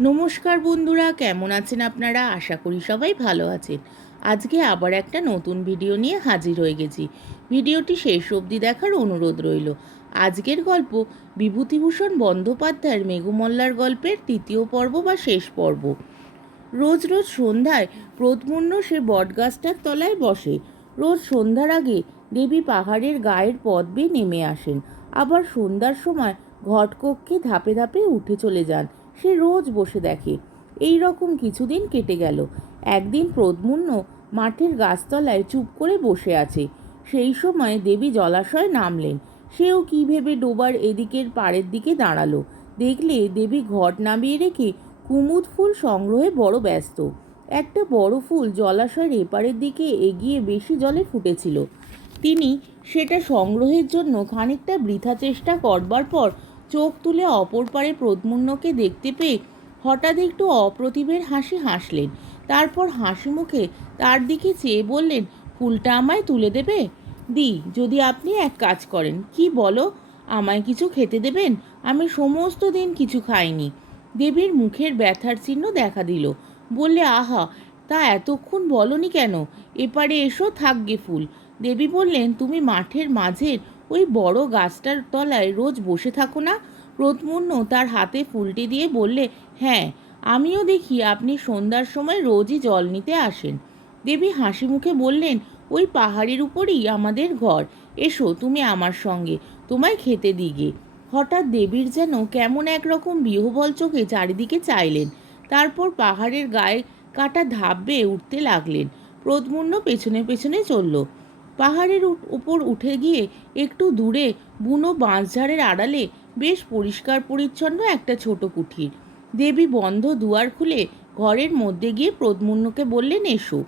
নমস্কার বন্ধুরা, কেমন আছেন আপনারা? আশা করি সবাই ভালো আছেন। আজকে আবার একটা নতুন ভিডিও নিয়ে হাজির হয়ে গেছি। ভিডিওটি শেষ অবধি দেখার অনুরোধ রইল। আজকের গল্প বিভূতিভূষণ বন্দ্যোপাধ্যায়ের মেঘমল্লার গল্পের তৃতীয় পর্ব বা শেষ পর্ব। রোজ রোজ সন্ধ্যায় প্রদ্মুন্ন সে বটগাছটার তলায় বসে। রোজ সন্ধ্যার আগে দেবী পাহাড়ের গায়ের পথ বেয়ে নেমে আসেন। আবার সন্ধ্যার সময় ঘটকক্ষে ধাপে ধাপে উঠে চলে যান। সে রোজ বসে দেখে। এই রকম কিছুদিন কেটে গেল। একদিন প্রদ্মুন্ন মাঠের গাছতলায় চুপ করে বসে আছে। সেই সময় দেবী জলাশয় নামলেন। সেও কি ভেবে ডোবার এদিকের পাড়ের দিকে দাঁড়াল। দেখলে দেবী ঘট নামিয়ে রেখে কুমুদ ফুল সংগ্রহে বড় ব্যস্ত। একটা বড় ফুল জলাশয়ের এপারের দিকে এগিয়ে বেশি জলে ফুটেছিল। তিনি সেটা সংগ্রহের জন্য খানিকটা বৃথা চেষ্টা করবার পর চোখ তুলে অপর পারে প্রদ্মুন্নকে দেখতে পেয়ে হঠাৎ একটু অপ্রতিভের হাসি হাসলেন। তারপর হাসি মুখে তার দিকে চেয়ে বললেন, ফুলটা আমায় তুলে দেবে? দি, যদি আপনি এক কাজ করেন, কি বলো? আমায় কিছু খেতে দেবেন? আমি সমস্ত দিন কিছু খাইনি। দেবীর মুখের ব্যথার চিহ্ন দেখা দিল। বললে, আহা, তা এতক্ষণ বলনি কেন? এপারে এসো থাকগে ফুল। দেবী বললেন, তুমি মাঠের মাঝের ওই বড় গাছটার তলায় রোজ বসে থাকো না। প্রতমূর্ণ তার হাতে ফুলটি দিয়ে বললে হ্যাঁ আমিও দেখি আপনি সন্ধ্যার সময় রোজই জল নিতে আসেন। দেবী হাসি মুখে বললেন, ওই পাহাড়ের উপরেই আমাদের ঘর। এসো, তুমি আমার সঙ্গে। তোমায় খেতে দিগে। হঠাৎ দেবীর যেন কেমন একরকম বিহবল চোখে চারিদিকে চাইলেন। তারপর পাহাড়ের গায়ে কাটা ধাপ বেয়ে উঠতে লাগলেন। প্রদ্মূর্ণ পেছনে পেছনে চলল। পাহাড়ের উপর উঠে গিয়ে একটু দূরে বুনো বাঁশঝাড়ের আড়ালে বেশ পরিষ্কার পরিচ্ছন্ন একটা ছোট কুঠির। দেবী বন্ধ দুয়ার খুলে ঘরের মধ্যে গিয়ে প্রদ্মূর্ণকে বললেন, এসো।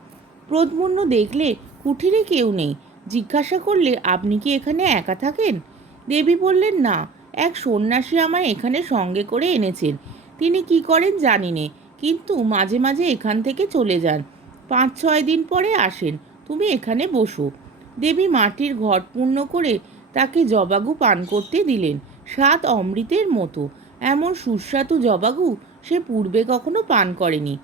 প্রদ্মূর্ণ দেখলে কুঠিরে কেউ নেই। জিজ্ঞাসা করলে, আপনি কি এখানে একা থাকেন? দেবী বললেন, না, এক সন্ন্যাসী আমায় এখানে সঙ্গে করে এনেছেন। তিনি কি করেন জানি নে, কিন্তু মাঝে মাঝে এখান থেকে চলে যান। পাঁচ ছয় দিন পরে আসেন। তুমি এখানে বসো। দেবী মাটির ঘট পূর্ণ করে তাকে জবাগু পান করতে দিলেন স্বাদ অমৃতের মতো। এমন সুস্বাদু জবাগু সে পূর্বে কখনো পান করেনি।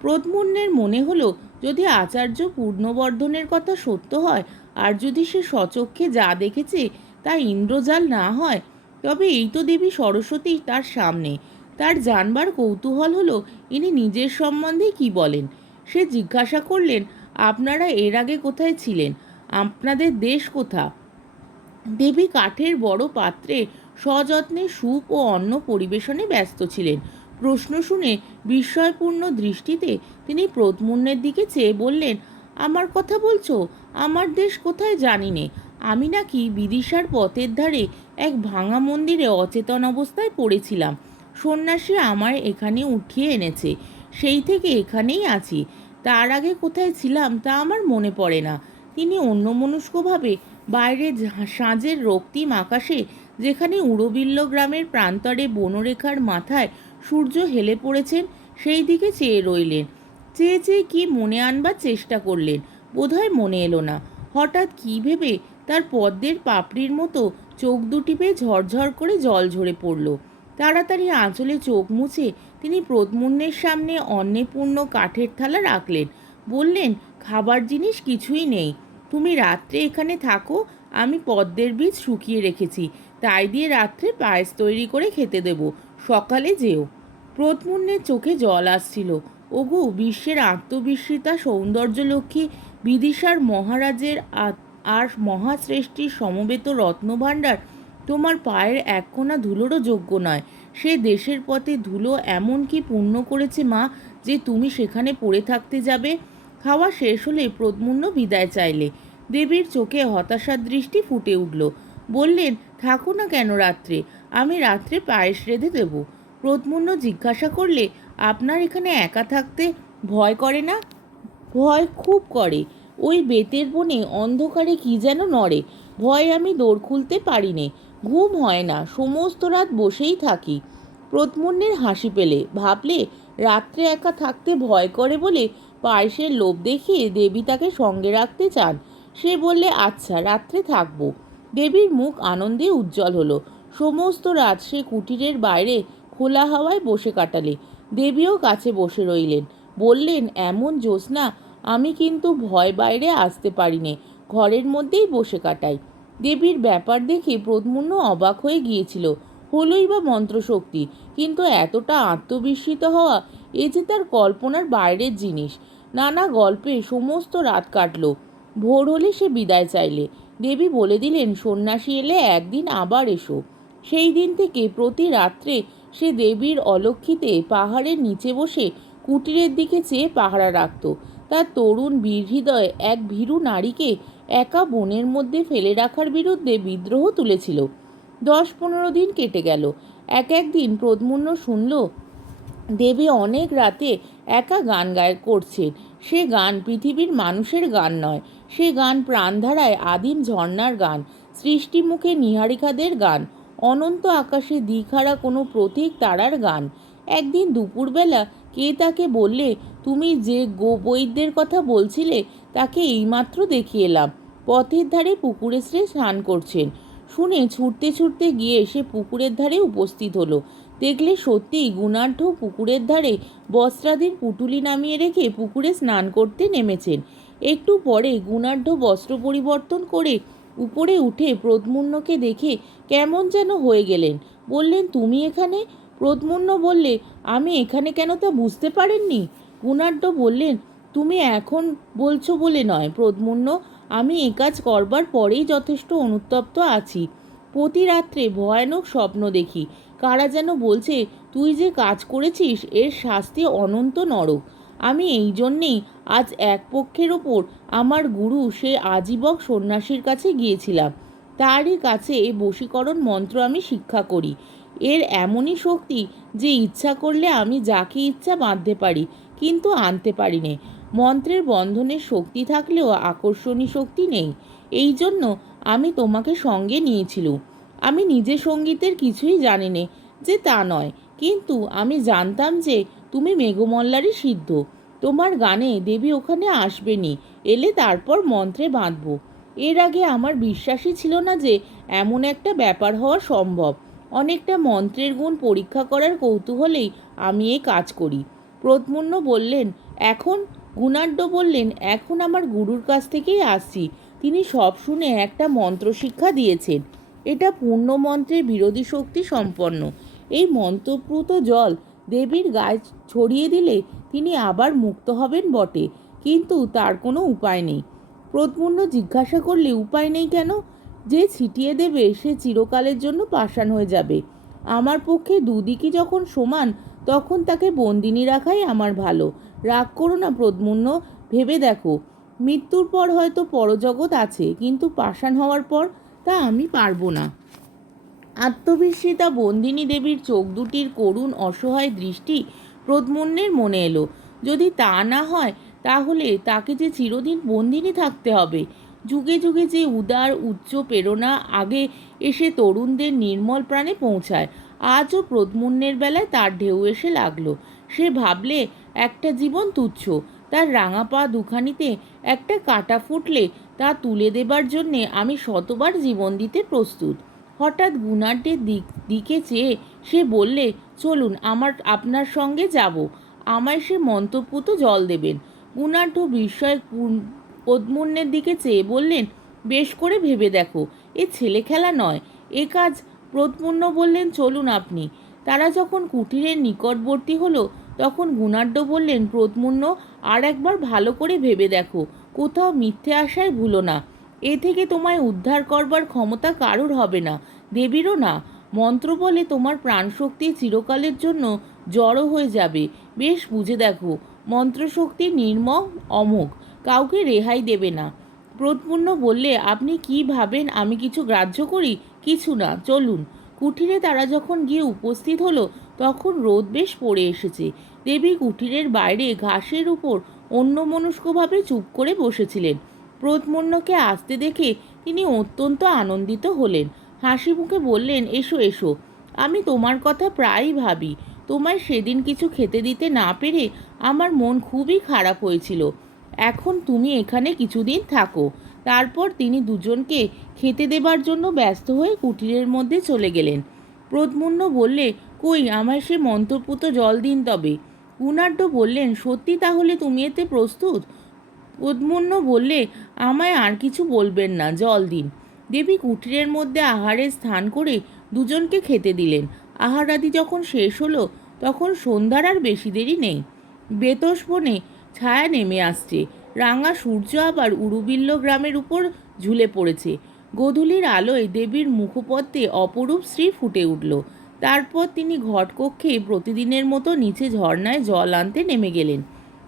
প্রদ্মুন্নের মনে হলো, যদি আচার্য পূর্ণবর্ধনের কথা সত্য হয়, আর যদি সে সচক্ষে যা দেখেছে তা ইন্দ্রজাল না হয়, তবে এই তো দেবী সরস্বতী তার সামনে। তার জানবার কৌতূহল হলো, ইনি নিজের সম্বন্ধে কি বলেন? সে জিজ্ঞাসা করলেন, আপনারা এর আগে কোথায় ছিলেন? আপনাদের দেশ কোথা? দেবী কাঠের বড় পাত্রে সযত্নে স্যুপ ও অন্ন পরিবেশনে ব্যস্ত ছিলেন। প্রশ্ন শুনে বিস্ময়পূর্ণ দৃষ্টিতে তিনি প্রদ্মুন্নের দিকে চেয়ে বললেন, আমার কথা বলছো? আমার দেশ কোথায় জানি নে। আমি নাকি বিদিশার পথের ধারে এক ভাঙা মন্দিরে অচেতন অবস্থায় পড়েছিলাম। সন্ন্যাসী আমার এখানে উঠিয়ে এনেছে। সেই থেকে এখানেই আছি। তার আগে কোথায় ছিলাম তা আমার মনে পড়ে না। তিনি অন্যমনস্কভাবে বাইরে সাঁঝের রক্তিম আকাশে, যেখানে উড়োবিল্ল গ্রামের প্রান্তরে বনরেখার মাথায় সূর্য হেলে পড়েছেন, সেই দিকে চেয়ে রইলেন। চেয়ে চেয়ে কি মনে আনবার চেষ্টা করলেন? বোধহয় মনে এলো না। হঠাৎ কি ভেবে তার পদ্মের পাপড়ির মতো চোখ দুটি পেয়ে ঝরঝর করে জল ঝরে পড়ল। তাড়াতাড়ি আঁচলে চোখ মুছে তিনি প্রদ্মুন্নের সামনে অন্নেপূর্ণ কাঠের থালা রাখলেন। বললেন, খাবার জিনিস কিছুই নেই। তুমি রাত্রে এখানে থাকো, আমি পদ্মের বীজ শুকিয়ে রেখেছি, তাই দিয়ে রাত্রে পায়েস তৈরি করে খেতে দেব, সকালে যেও। প্রদ্মুন্নের চোখে জল আসছিল। ওগো, বিশ্বের আত্মবিস্মৃতা, সৌন্দর্যলক্ষ্মী, বিদিশার মহারাজের আর মহাশ্রেষ্ঠীর সমবেত রত্নভাণ্ডার, তোমার পায়ের এক কোনা ধুলোরও যোগ্য নয়। সে দেশের পথে ধুলো এমন কি পূর্ণ করেছে মা, যে তুমি সেখানে পড়ে থাকতে যাবে। খাওয়া শেষ হলে প্রদ্মুন্ন বিদায় চাইলে। দেবীর চোখে হতাশার দৃষ্টি ফুটে উঠল। বললেন, থাকো না কেন রাত্রে? আমি রাত্রে পায়েস রেঁধে দেব। প্রদ্মুন্ন জিজ্ঞাসা করলে, আপনার এখানে একা থাকতে ভয় করে না? ভয় খুব করে। ওই বেতের বনে অন্ধকারে কি যেন নড়ে। ভয় আমি দৌড় খুলতে পারি নে ঘুম হয় না, সমস্ত রাত বসেই থাকি। প্রদ্মুন্নের হাসি পেলে। ভাবলে, রাত্রে একা থাকতে ভয় করে বলে পায়েসের লোভ দেখিয়ে দেবী তাকে সঙ্গে রাখতে চান। সে বললে আচ্ছা রাত্রে থাকব। দেবীর মুখ আনন্দে উজ্জ্বল হলো। সমস্ত রাত সে কুটিরের বাইরে খোলা হাওয়ায় বসে কাটালে। দেবীও কাছে বসে রইলেন। বললেন, এমন জ্যোৎস্না, আমি কিন্তু ভয় বাইরে আসতে পারিনে। ঘরের মধ্যেই বসে কাটাই। দেবীর ব্যাপার দেখে প্রদ্মুন্ন অবাক হয়ে গিয়েছিল। হলোই বা মন্ত্রশক্তি, কিন্তু এতটা আত্মবিস্মিত হওয়া এ যে তার কল্পনার বাইরের জিনিস। নানা গল্পে সমস্ত রাত কাটলো। ভোর হলে সে বিদায় চাইলে। দেবী বলে দিলেন, সন্ন্যাসী এলে একদিন আবার এসো। সেই দিন থেকে প্রতি রাত্রে সে দেবীর অলক্ষিতে পাহাড়ের নিচে বসে কুটিরের দিকে চেয়ে পাহারা রাখত। তার তরুণ বীরহৃদয় এক ভীরু নারীকে একা বনের মধ্যে ফেলে রাখার বিরুদ্ধে বিদ্রোহ তুলেছিল। দশ পনেরো দিন কেটে গেল। এক এক দিন প্রদ্মুন্ন শুনল দেবী অনেক রাতে একা গান গায় করছেন। সে গান পৃথিবীর মানুষের গান নয়, সে গান প্রাণধারায় আদিম ঝর্ণার গান, সৃষ্টিমুখে নিহারিকাদের গান, অনন্ত আকাশে দিঘারা কোনো প্রতীক তারার গান। একদিন দুপুরবেলা কে তাকে বললে, তুমি যে গো বৈদ্যের কথা বলছিলে, তাকে এইমাত্র দেখিয়ে এলাম। পথের ধারে পুকুরে স্নান করছেন। শুনে ছুটতে ছুটতে গিয়ে সে পুকুরের ধারে উপস্থিত হলো। দেখলে সত্যিই গুণাঢ্য পুকুরের ধারে বস্ত্রাদির পুটুলি নামিয়ে রেখে পুকুরে স্নান করতে নেমেছেন। একটু পরে গুণাঢ্য বস্ত্র পরিবর্তন করে উপরে উঠে প্রদ্মুন্নকে দেখে কেমন যেন হয়ে গেলেন। বললেন, তুমি এখানে? প্রদ্মুন্ন বললে, আমি এখানে কেন তা বুঝতে পারেননি? গুণাঢ্য বললেন, তুমি এখন বলছো বলে নয় প্রদ্মুন্ন আমি এ কাজ করবার পরেই যথেষ্ট অনুতপ্ত আছি। প্রতি রাত্রে ভয়ানক স্বপ্ন দেখি। কারা যেন বলছে, তুই যে কাজ করেছিস, এর শাস্তি অনন্ত নরক। আমি এই জন্যেই আজ এক পক্ষের ওপর আমার গুরু সে আজীবক সন্ন্যাসীর কাছে গিয়েছিলাম। তারই কাছে এ বশীকরণ মন্ত্র আমি শিক্ষা করি। এর এমনই শক্তি যে ইচ্ছা করলে আমি যাকে ইচ্ছা বাঁধতে পারি, কিন্তু আনতে পারি নে। মন্ত্রের বন্ধনের শক্তি থাকলেও আকর্ষণী শক্তি নেই। এই জন্য আমি তোমাকে সঙ্গে নিয়েছিলুম। আমি নিজে সঙ্গীতের কিছুই জানি নে যে তা নয়। কিন্তু আমি জানতাম যে তুমি মেঘমল্লারই সিদ্ধ। তোমার গানে দেবী ওখানে আসবেনি, এলে তারপর মন্ত্রে বাঁধব। এর আগে আমার বিশ্বাসই ছিল না যে এমন একটা ব্যাপার হওয়া সম্ভব। অনেকটা মন্ত্রের গুণ পরীক্ষা করার কৌতূহলেই আমি এই কাজ করি। প্রদ্মুন্ন বললেন, এখন? গুণাঢ্য বললেন, এখন আমার গুরুর কাছ থেকেই আসছি। তিনি সব শুনে একটা মন্ত্র শিক্ষা দিয়েছেন। এটা পূর্ণ মন্ত্রের বিরোধী শক্তি সম্পন্ন। এই মন্ত্রপ্রুত জল দেবীর গায়ে ছড়িয়ে দিলে তিনি আবার মুক্ত হবেন বটে, কিন্তু তার কোনো উপায় নেই। প্রদ্মুন্ন জিজ্ঞাসা করলে উপায় নেই কেন? যে ছিটিয়ে দেবে, সে চিরকালের জন্য পাষাণ হয়ে যাবে। আমার পক্ষে দুদিকই যখন সমান, তখন তাকে বন্দিনী রাখাই আমার ভালো। রাগ করো না প্রদ্মুন্ন ভেবে দেখো। মৃত্যুর পর হয়তো পরজগৎ আছে, কিন্তু পাষাণ হওয়ার পর তা আমি পারব না। আত্মবিস্মিতা বন্দিনী দেবীর চোখ দুটির করুণ অসহায় দৃষ্টি প্রদ্মুন্নের মনে এলো। যদি তা না হয়, তাহলে তাকে যে চিরদিন বন্দিনী থাকতে হবে। যুগে যুগে যে উদার, উচ্চ প্রেরণা আগে এসে তরুণদের নির্মল প্রাণে পৌঁছায়, আজও প্রদ্মুন্নের বেলায় তার ঢেউ এসে লাগল। সে ভাবলে, একটা জীবন তুচ্ছ। তার রাঙা পা দুখানিতে একটা কাটা ফুটলে তা তুলে দেবার জন্যে আমি শতবার জীবন দিতে প্রস্তুত। হঠাৎ গুণাঢ্যের দিক, দিকে চেয়ে সে বললে, চলুন, আমার, আপনার সঙ্গে যাব। আমায় সে মন্তব্যত জল দেবেন। গুণাঢ্য বিস্ময় পদ্মুন্নের দিকে চেয়ে বললেন, বেশ করে ভেবে দেখো, এ ছেলে খেলা নয়। এ কাজ প্রদ্মুন্ন বললেন, চলুন আপনি। তারা যখন কুটিরের নিকটবর্তী হলো তখন গুণাঢ্য বললেন প্রদ্মুন্ন আর একবার ভালো করে ভেবে দেখো। কোথাও মিথ্যে আশায় ভুলো না। এ থেকে তোমায় উদ্ধার করবার ক্ষমতা কারুর হবে না? দেবীরও না। মন্ত্র বলে তোমার প্রাণশক্তি চিরকালের জন্য জড়ো হয়ে যাবে। বেশ, বুঝে দেখো। মন্ত্রশক্তি নির্মম, অমোঘ। কাউকে রেহাই দেবে না প্রৎপূর্ণ বললে, আপনি কি ভাবেন? আমি কিছু গ্রাহ্য করি? কিছু না। চলুন। কুঠিরে তারা যখন গিয়ে উপস্থিত হলো তখন রোদ বেশ পড়ে এসেছে। দেবী কুটিরের বাইরে ঘাসের উপর অন্যমনস্কভাবে চুপ করে বসেছিলেন। প্রথমন্যকে আসতে দেখে তিনি অত্যন্ত আনন্দিত হলেন। হাসি মুখে বললেন, এসো এসো। আমি তোমার কথা প্রায়ই ভাবি। তোমায় সেদিন কিছু খেতে দিতে না পেরে আমার মন খুবই খারাপ হয়েছিল। এখন তুমি এখানে কিছুদিন থাকো। তারপর তিনি দুজনকে খেতে দেবার জন্য ব্যস্ত হয়ে কুটিরের মধ্যে চলে গেলেন। প্রদ্মুন্ন বললে, কই, আমায় সে মন্ত্রপুত জল দিন তবে। কুনাড্ড বললেন, সত্যি তাহলে তুমি এতে প্রস্তুত? পদ্মন্য বললে, আমায় আর কিছু বলবেন না, জল দিন। দেবী কুটিরের মধ্যে আহারে স্থান করে দুজনকে খেতে দিলেন। আহারাদি যখন শেষ হলো, তখন সন্ধ্যার আর বেশি দেরি নেই। বেতস বনে ছায়া নেমে আসছে। রাঙা সূর্য আবার উরুবিল্ল গ্রামের উপর ঝুলে পড়েছে। গোধূলির আলোয় দেবীর মুখপত্রে অপরূপ শ্রী ফুটে উঠল। তারপর তিনি ঘটকক্ষে প্রতিদিনের মতো নিচে ঝর্ণায় জল আনতে নেমে গেলেন।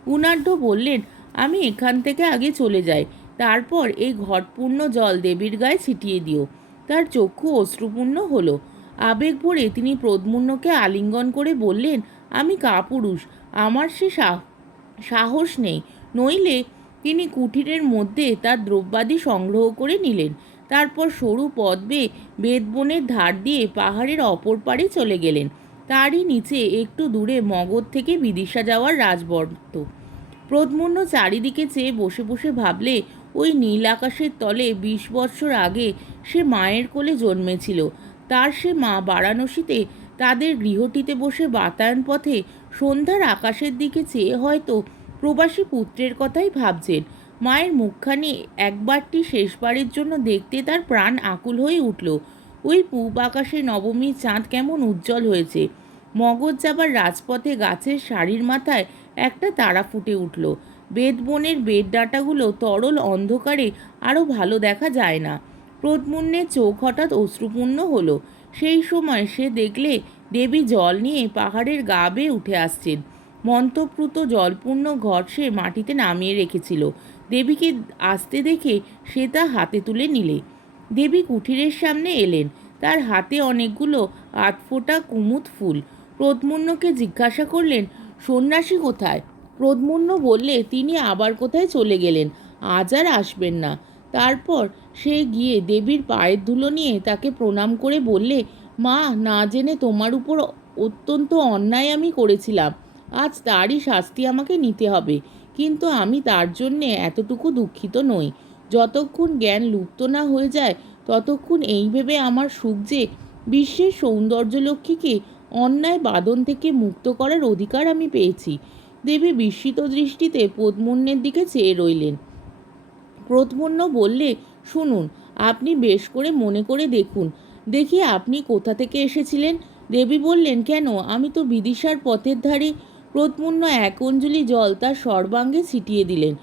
উনাঢ্য বললেন, আমি এখান থেকে আগে চলে যাই, তারপর এই ঘটপূর্ণ জল দেবীর গায়ে ছিটিয়ে দিও। তার চক্ষু অশ্রুপূর্ণ হলো। আবেগ ভরে তিনি প্রদ্মুন্নকে আলিঙ্গন করে বললেন, আমি কাপুরুষ, আমার সে সাহ- সাহস নেই। নইলে তিনি কুঠিরের মধ্যে তার দ্রব্যাদি সংগ্রহ করে নিলেন। তারপর সরু বেয়ে বেদবনের ধার দিয়ে পাহাড়ের অপর পাড়ে চলে গেলেন। তারই নিচে একটু দূরে মগধ থেকে বিদিশা যাওয়ার রাজবর্ত। প্রদ্মুন্ন চারিদিকে চেয়ে বসে বসে ভাবলে, ওই নীল আকাশের তলে বিশ বৎসর আগে সে মায়ের কোলে জন্মেছিল। তার সে মা বারাণসীতে তাদের গৃহটিতে বসে বাতায়ন পথে সন্ধ্যার আকাশের দিকে চেয়ে হয়তো প্রবাসী পুত্রের কথাই ভাবছেন। মায়ের মুখখানি একবারটি শেষবারের জন্য দেখতে তার প্রাণ আকুল হয়ে উঠল। ওই পূব আকাশে নবমীর চাঁদ কেমন উজ্জ্বল হয়েছে। মগজ যাবার রাজপথে গাছের শাড়ির মাথায় একটা তারা ফুটে উঠল। বেদবনের বেদ ডাঁটাগুলো তরল অন্ধকারে আরও ভালো দেখা যায় না। প্রদ্মুন্নের চোখ হঠাৎ অশ্রুপূর্ণ হলো। সেই সময় সে দেখলে দেবী জল নিয়ে পাহাড়ের গা বেয়ে উঠে আসছেন। মন্ত্রপ্রুত জলপূর্ণ ঘট সে মাটিতে নামিয়ে রেখেছিল। দেবীকে আসতে দেখে সে তা হাতে তুলে নিলে। দেবী কুঠিরের সামনে এলেন। তার হাতে অনেকগুলো আটফোঁটা কুমুদ ফুল। প্রদ্মুন্নকে জিজ্ঞাসা করলেন, সন্ন্যাসী কোথায়? প্রদ্মুন্ন বললে, তিনি আবার কোথায় চলে গেলেন? আজ আর আসবেন না। তারপর সে গিয়ে দেবীর পায়ের ধুলো নিয়ে তাকে প্রণাম করে বললে, মা, না জেনে তোমার উপর অত্যন্ত অন্যায় আমি করেছিলাম। আজ তারই শাস্তি আমাকে নিতে হবে। কিন্তু আমি তার জন্যে এতটুকু দুঃখিত নই। যতক্ষণ জ্ঞান লুপ্ত না হয়ে যায়, ততক্ষণ এই ভেবে আমার সুখ যে বিশ্বের সৌন্দর্যলক্ষ্মীকে অন্যায় বাদন থেকে মুক্ত করার অধিকার আমি পেয়েছি। দেবী বিস্মিত দৃষ্টিতে পদ্মন্যের দিকে চেয়ে রইলেন। প্রদ্মন্য বললে, শুনুন, আপনি বেশ করে মনে করে দেখুন। দেখি আপনি কোথা থেকে এসেছিলেন? দেবী বললেন, কেন? আমি তো বিদিশার পথের ধারে প্রদ্মুন্ন এক অঞ্জলি জল তার সর্বাঙ্গে ছিটিয়ে দিলেন।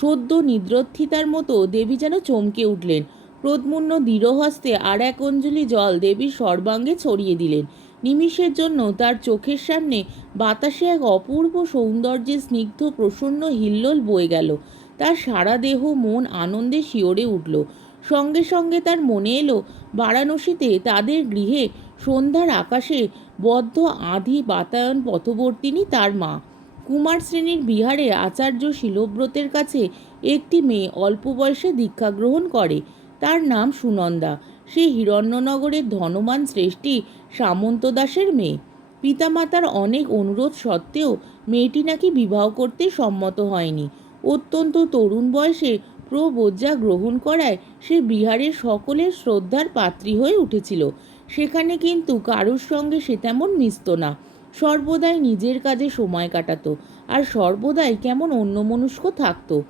সদ্য নিদ্রথিতার মতো দেবী যেন চমকে উঠলেন। প্রদ্মুন্ন দৃঢ়হস্তে আর এক অঞ্জলি জল দেবীর সর্বাঙ্গে ছড়িয়ে দিলেন। নিমিষের জন্য তার চোখের সামনে বাতাসে এক অপূর্ব সৌন্দর্যের স্নিগ্ধ প্রসন্ন হিল্লোল বয়ে গেল। তার সারা দেহ, মন আনন্দে শিওরে উঠল। সঙ্গে সঙ্গে তার মনে এলো, বারাণসীতে তাদের গৃহে সন্ধ্যার আকাশে বদ্ধ আধি বাতায়ন পথবর্তিনী তার মা। কুমার শ্রেণির বিহারে আচার্য শিলব্রতের কাছে একটি মেয়ে অল্প বয়সে দীক্ষা গ্রহণ করে। তার নাম সুনন্দা। সে হিরণ্যনগরের ধনমান শ্রেষ্ঠী সামন্ত দাসের মেয়ে। পিতামাতার অনেক অনুরোধ সত্ত্বেও মেয়েটি নাকি বিবাহ করতে সম্মত হয়নি। অত্যন্ত তরুণ বয়সে প্রবজ্জা গ্রহণ করায় সে বিহারের সকলের শ্রদ্ধার পাত্রী হয়ে উঠেছিল। সেখানে কিন্তু কারুর সঙ্গে সে তেমন মিশত না। সর্বদাই নিজের কাজে সময় কাটাতো আর সর্বদাই কেমন অন্যমনস্ক থাকতো।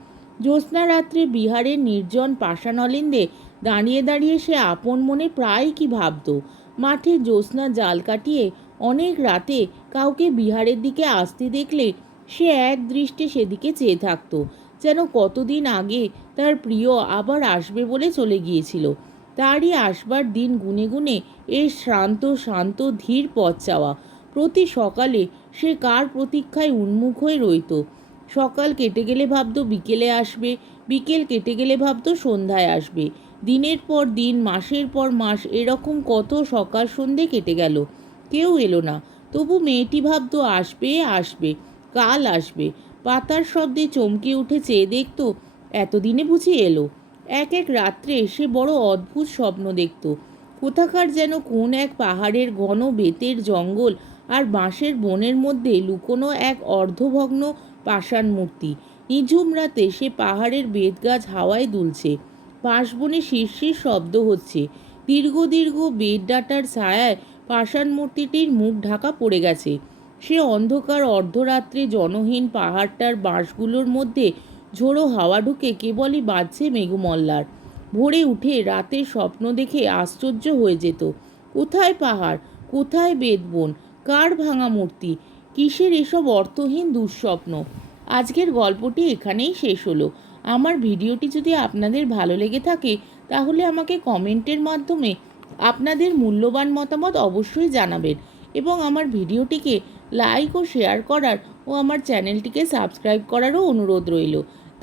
জ্যোৎস্না রাত্রে বিহারের নির্জন পাষাণলিন্দে দাঁড়িয়ে দাঁড়িয়ে সে আপন মনে প্রায় কি ভাবতো। মাঠে জ্যোৎস্না জাল কাটিয়ে অনেক রাতে কাউকে বিহারের দিকে আসতে দেখলে সে এক দৃষ্টে সেদিকে চেয়ে থাকতো। যেন কতদিন আগে তার প্রিয় আবার আসবে বলে চলে গিয়েছিল। তারই আসবার দিন গুনে গুনে এর শ্রান্ত, শান্ত, ধীর পথ চাওয়া। প্রতি সকালে সে কার প্রতীক্ষায় উন্মুখ হয়ে রইত? সকাল কেটে গেলে ভাবতো বিকেলে আসবে, বিকেল কেটে গেলে ভাবতো সন্ধ্যায় আসবে। দিনের পর দিন, মাসের পর মাস এরকম কত সকাল সন্ধে কেটে গেল। কেউ এলো না। তবু মেয়েটি ভাবতো আসবে আসবে, কাল আসবে। পাতার শব্দে চমকে উঠে চেয়ে দেখতো এতদিনে বুঝি এলো। এক এক রাত্রে সে বড় অদ্ভুত স্বপ্ন দেখত। কোথাকার যেন কোন এক পাহাড়ের ঘন বেতের জঙ্গল আর বাঁশের বনের মধ্যে লুকোনো এক অর্ধভগ্ন পাষাণ মূর্তি। নিঝুম রাতে সে পাহাড়ের বেত গাছ হাওয়ায় দুলছে। পাশবনে শিরশির শব্দ হচ্ছে। দীর্ঘ দীর্ঘ বেত ডাটার ছায়ায় পাষাণ মূর্তিটির মুখ ঢাকা পড়ে গেছে। সে অন্ধকার অর্ধরাত্রে জনহীন পাহাড়টার বাঁশগুলোর মধ্যে ঝোড়ো হাওয়া ঢুকে কেবলই বাজছে মেঘমল্লার। ভোরে উঠে রাতের স্বপ্ন দেখে আশ্চর্য হয়ে যেত। কোথায় পাহাড়? কোথায় বেদবন কার ভাঙা মূর্তি? কিসের এসব অর্থহীন দুঃস্বপ্ন? আজকের গল্পটি এখানেই শেষ হলো। আমার ভিডিওটি যদি আপনাদের ভালো লেগে থাকে, তাহলে আমাকে কমেন্টের মাধ্যমে আপনাদের মূল্যবান মতামত অবশ্যই জানাবেন এবং আমার ভিডিওটিকে লাইক ও শেয়ার করার ও আমার চ্যানেলটিকে সাবস্ক্রাইব করারও অনুরোধ রইল।